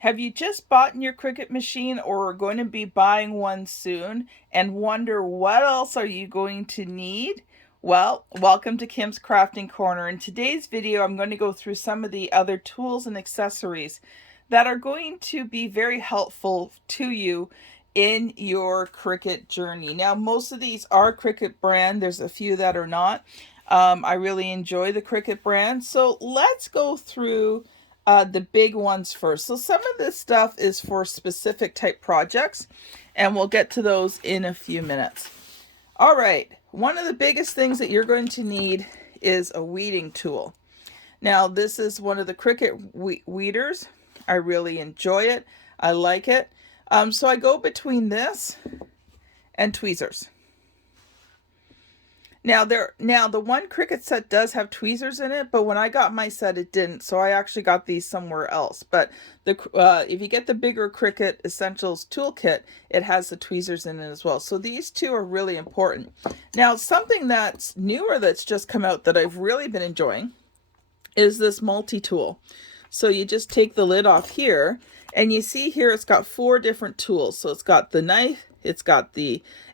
Have you just bought your Cricut machine or are going to be buying one soon and wonder what else are you going to need? Well, welcome to Kim's Crafting Corner. In today's video, I'm going to go through some of the other tools and accessories that are going to be very helpful to you in your Cricut journey. Now, most of these are Cricut brand. There's a few that are not. I really enjoy the Cricut brand. So let's go through the big ones first. So some of this stuff is for specific type projects, and we'll get to those in a few minutes. All right, one of the biggest things that you're going to need is a weeding tool. Now, this is one of the Cricut weeders. I really enjoy it. I like it. So I go between this and tweezers. Now the one Cricut set does have tweezers in it, but when I got my set, it didn't. So I actually got these somewhere else. But if you get the bigger Cricut Essentials toolkit, it has the tweezers in it as well. So these two are really important. Now, something that's newer that's just come out that I've really been enjoying is this multi-tool. So you just take the lid off here, and you see here it's got 4 different tools. So it's got the knife, it's got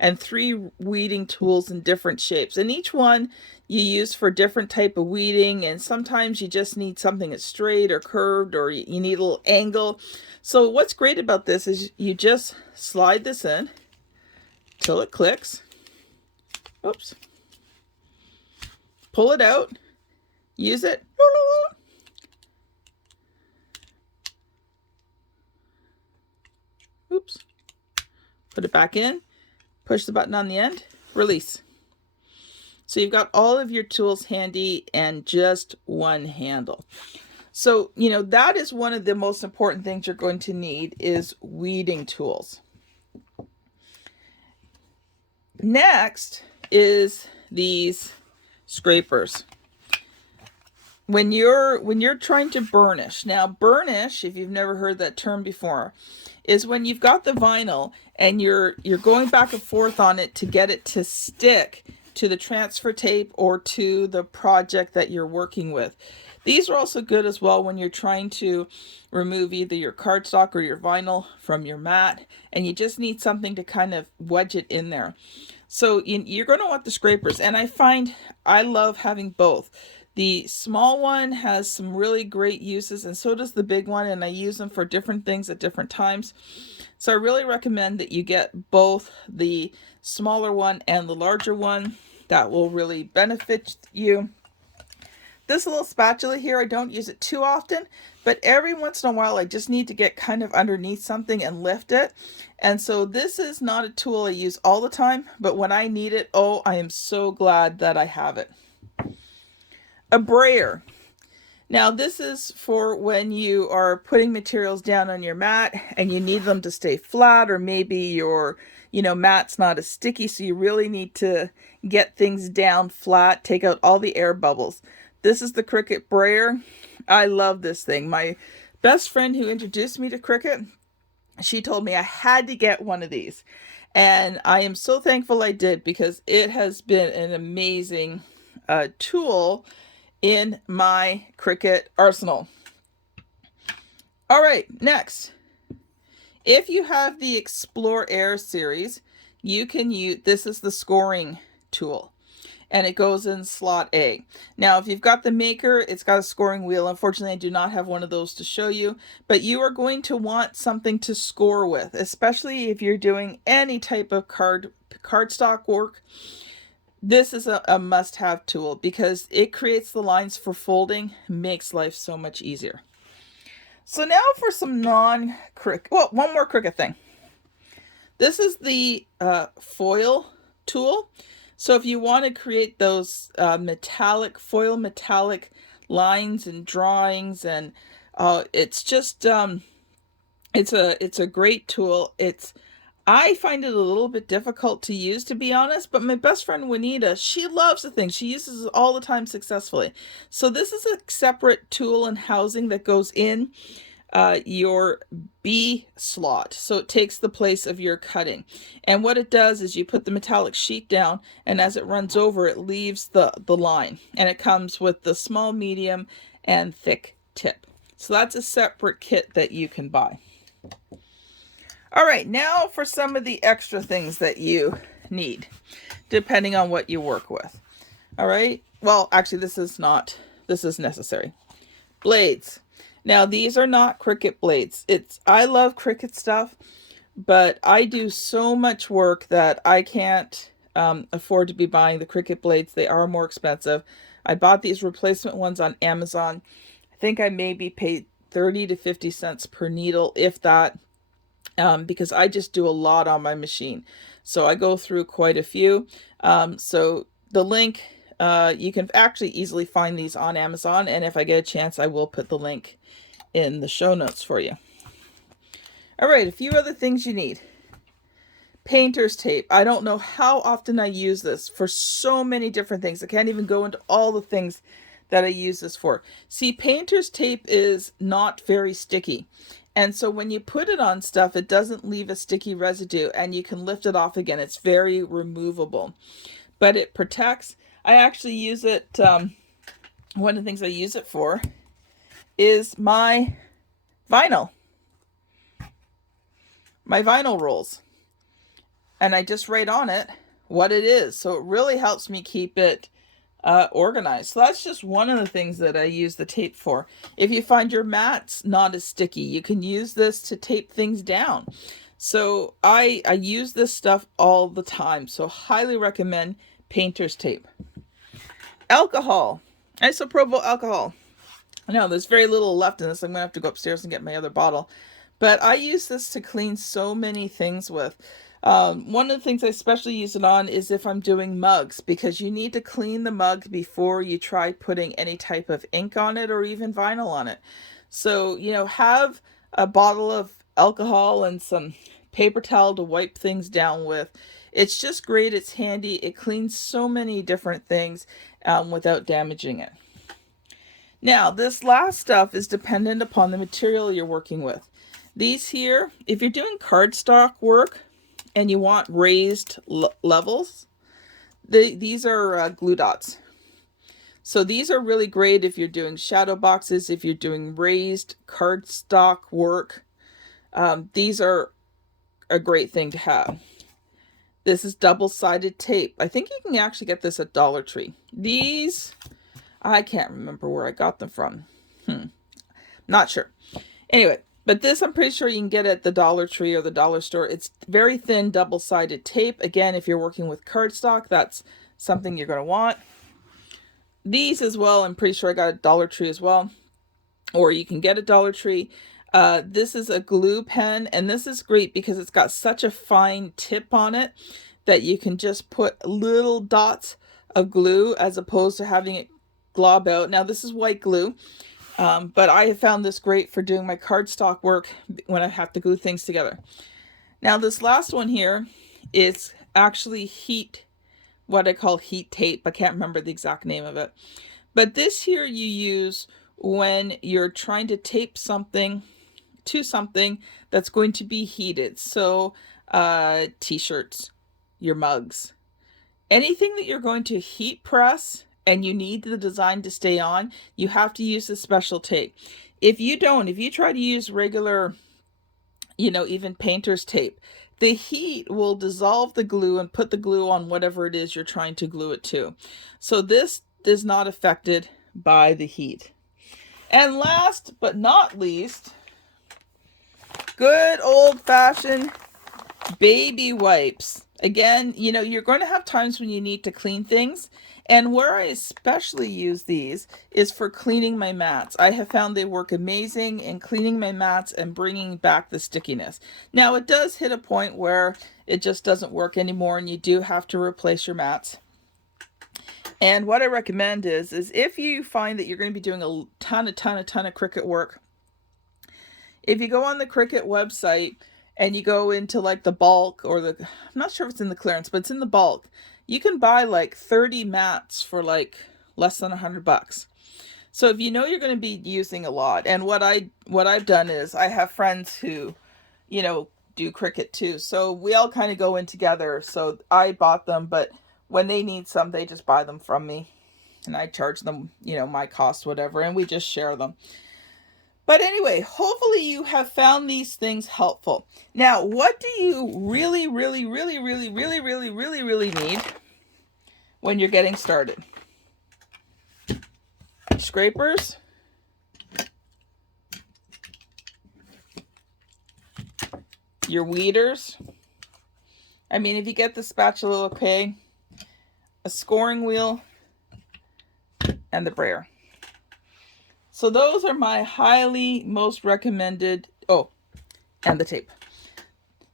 and 3 weeding tools in different shapes, and each one you use for different type of weeding, and sometimes you just need something that's straight or curved, or you need a little angle. So what's great about this is you just slide this in till it clicks. Oops. Pull it out, use it. Oops. Put it back in, push the button on the end, release. So you've got all of your tools handy and just one handle. So, that is one of the most important things you're going to need is weeding tools. Next is these scrapers. When you're trying to burnish. Now, burnish, if you've never heard that term before, is when you've got the vinyl and you're going back and forth on it to get it to stick to the transfer tape or to the project that you're working with. These are also good as well when you're trying to remove either your cardstock or your vinyl from your mat, and you just need something to kind of wedge it in there. So you're going to want the scrapers, and I find I love having both. The small one has some really great uses, and so does the big one, and I use them for different things at different times. So I really recommend that you get both the smaller one and the larger one. That will really benefit you. This little spatula here, I don't use it too often, but every once in a while I just need to get kind of underneath something and lift it. And so this is not a tool I use all the time, but when I need it, oh, I am so glad that I have it. A brayer. Now this is for when you are putting materials down on your mat and you need them to stay flat, or maybe your mat's not as sticky, so you really need to get things down flat, take out all the air bubbles. This is the Cricut brayer. I love this thing. My best friend who introduced me to Cricut, she told me I had to get one of these, and I am so thankful I did, because it has been an amazing tool in my Cricut arsenal. All right, next. If you have the Explore Air series, you can use, this is the scoring tool, and it goes in slot A. Now, if you've got the Maker, it's got a scoring wheel. Unfortunately, I do not have one of those to show you, but you are going to want something to score with, especially if you're doing any type of cardstock work. This is a must-have tool because it creates the lines for folding, makes life so much easier. So now for some non-Cricut, well, one more Cricut thing. This is the foil tool. So if you want to create those foil metallic lines and drawings, and it's just it's a great tool. I find it a little bit difficult to use, to be honest, but my best friend Juanita, she loves the thing. She uses it all the time successfully. So this is a separate tool and housing that goes in your B slot. So it takes the place of your cutting. And what it does is you put the metallic sheet down, and as it runs over, it leaves the line. And it comes with the small, medium, and thick tip. So that's a separate kit that you can buy. All right, now for some of the extra things that you need, depending on what you work with. All right, well, actually this is necessary. Blades. Now these are not Cricut blades. I love Cricut stuff, but I do so much work that I can't afford to be buying the Cricut blades. They are more expensive. I bought these replacement ones on Amazon. I think I maybe paid 30 to 50 cents per needle, if that, because I just do a lot on my machine. So I go through quite a few. So the link, you can actually easily find these on Amazon, and if I get a chance, I will put the link in the show notes for you. All right, a few other things you need. Painter's tape. I don't know how often I use this for so many different things. I can't even go into all the things that I use this for. See, painter's tape is not very sticky. And so when you put it on stuff, it doesn't leave a sticky residue, and you can lift it off again. It's very removable, but it protects. I actually use it, one of the things I use it for is my vinyl rolls. And I just write on it what it is. So it really helps me keep it organized. So that's just one of the things that I use the tape for. If you find your mats not as sticky, you can use this to tape things down. So I use this stuff all the time. So highly recommend painter's tape. Alcohol, isopropyl alcohol. I know there's very little left in this. I'm going to have to go upstairs and get my other bottle. But I use this to clean so many things with. One of the things I especially use it on is if I'm doing mugs, because you need to clean the mug before you try putting any type of ink on it or even vinyl on it. So, have a bottle of alcohol and some paper towel to wipe things down with. It's just great. It's handy. It cleans so many different things without damaging it. Now, this last stuff is dependent upon the material you're working with. These here, if you're doing cardstock work and you want raised levels, these are glue dots. So these are really great if you're doing shadow boxes, if you're doing raised cardstock work. These are a great thing to have. This is double-sided tape. I think you can actually get this at Dollar Tree. These, I can't remember where I got them from. Not sure. Anyway, but this I'm pretty sure you can get at the Dollar Tree or the dollar store. It's very thin double-sided tape. Again, if you're working with cardstock, that's something you're going to want. These as well, I'm pretty sure I got at Dollar Tree as well. Or you can get at Dollar Tree. This is a glue pen, and this is great because it's got such a fine tip on it that you can just put little dots of glue as opposed to having it glob out. Now this is white glue. But I have found this great for doing my cardstock work when I have to glue things together. Now this last one here is actually what I call heat tape. I can't remember the exact name of it. But this here you use when you're trying to tape something to something that's going to be heated. So t-shirts, your mugs, anything that you're going to heat press and you need the design to stay on, you have to use this special tape. If you try to use regular, even painter's tape, the heat will dissolve the glue and put the glue on whatever it is you're trying to glue it to. So this is not affected by the heat. And last but not least, good old-fashioned baby wipes. Again, you're going to have times when you need to clean things. And where I especially use these is for cleaning my mats. I have found they work amazing in cleaning my mats and bringing back the stickiness. Now, it does hit a point where it just doesn't work anymore and you do have to replace your mats. And what I recommend is if you find that you're going to be doing a ton of Cricut work, if you go on the Cricut website and you go into like the bulk or I'm not sure if it's in the clearance, but it's in the bulk, you can buy like 30 mats for like less than $100. So if you're going to be using a lot, and what I've done is I have friends who, do Cricut too. So we all kind of go in together. So I bought them, but when they need some, they just buy them from me and I charge them, my cost, whatever, and we just share them. But anyway, hopefully you have found these things helpful. Now, what do you really need when you're getting started? Scrapers, your weeders. I mean, if you get the spatula, okay. A scoring wheel, and the brayer. So those are my most recommended, oh, and the tape.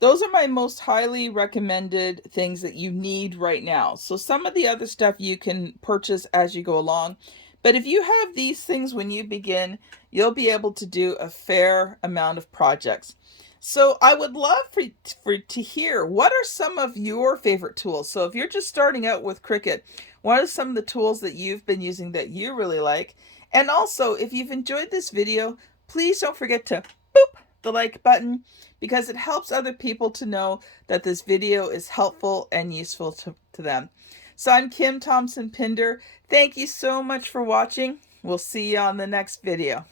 Those are my most highly recommended things that you need right now. So some of the other stuff you can purchase as you go along. But if you have these things when you begin, you'll be able to do a fair amount of projects. So I would love to hear, what are some of your favorite tools? So if you're just starting out with Cricut, what are some of the tools that you've been using that you really like? And also, if you've enjoyed this video, please don't forget to boop the like button, because it helps other people to know that this video is helpful and useful to them. So I'm Kim Thompson Pinder. Thank you so much for watching. We'll see you on the next video.